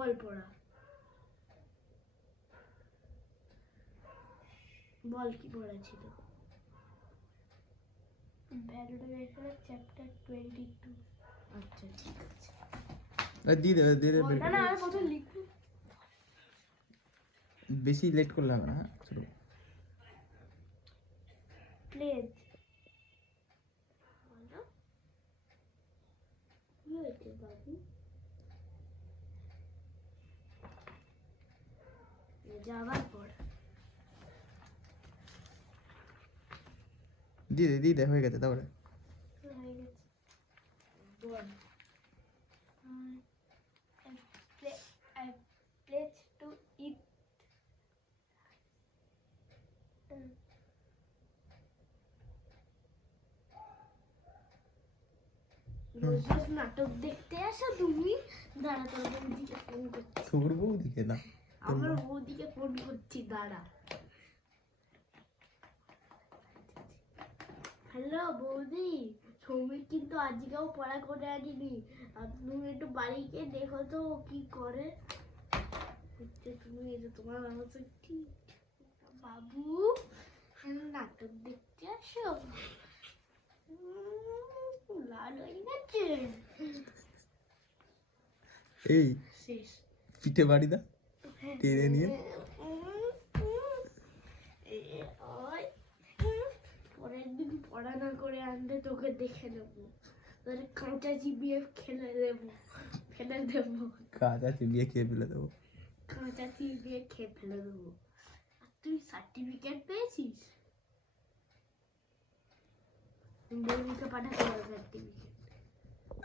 বল পড়া, বল কি পড়া ছিল? ভ্যালুয়েশনের চ্যাপ্টার 22। আচ্ছা ঠিক আছে, দিয়ে দে না না আর কত লিখবি, বেশি লেট করলে হবে না। হ্যাঁ শুরু। প্লেজ বলো কি হয়েছে বাবু, যাবার পর দিয়ে দে হয়ে গেছে তারপরে হয়ে গেছে। বল I pledge to eat রোজ রোজ নাটক দেখতে আসো তুমি? দাঁড়া তোর বৌদিকে ফোন করছি, তোর বৌদিকে না, আমার বৌদিকে ফোন করছি, দাঁড়া। হ্যালো বৌদি, সৌমিক কিন্তু আজকেও পড়া করে আনিনি, তুমি একটু বাড়ি গিয়ে দেখো তো ও কি করে। তুমি এটা তোমার ব্যবস্থা ঠিক বাবু, নাটক দেখতে আসো, লাল হয়ে গেছে। এই শেষ, পিঠে বাড়ি দা টেনে নিয়ে পরের দিন পড়া না করে আনলে তোকে দেখে নেবো, তাহলে কাঁচা চিবিয়ে ফেলে দেবো, কাঁচা চিবিয়ে খেয়ে ফেলে দেবো। কাঁচা চিবিয়ে খেয়ে ফেলে দেবো। আর তুই সার্টিফিকেট পেয়েছিস? বৌদিকে পাঠাতে হবে সার্টিফিকেট।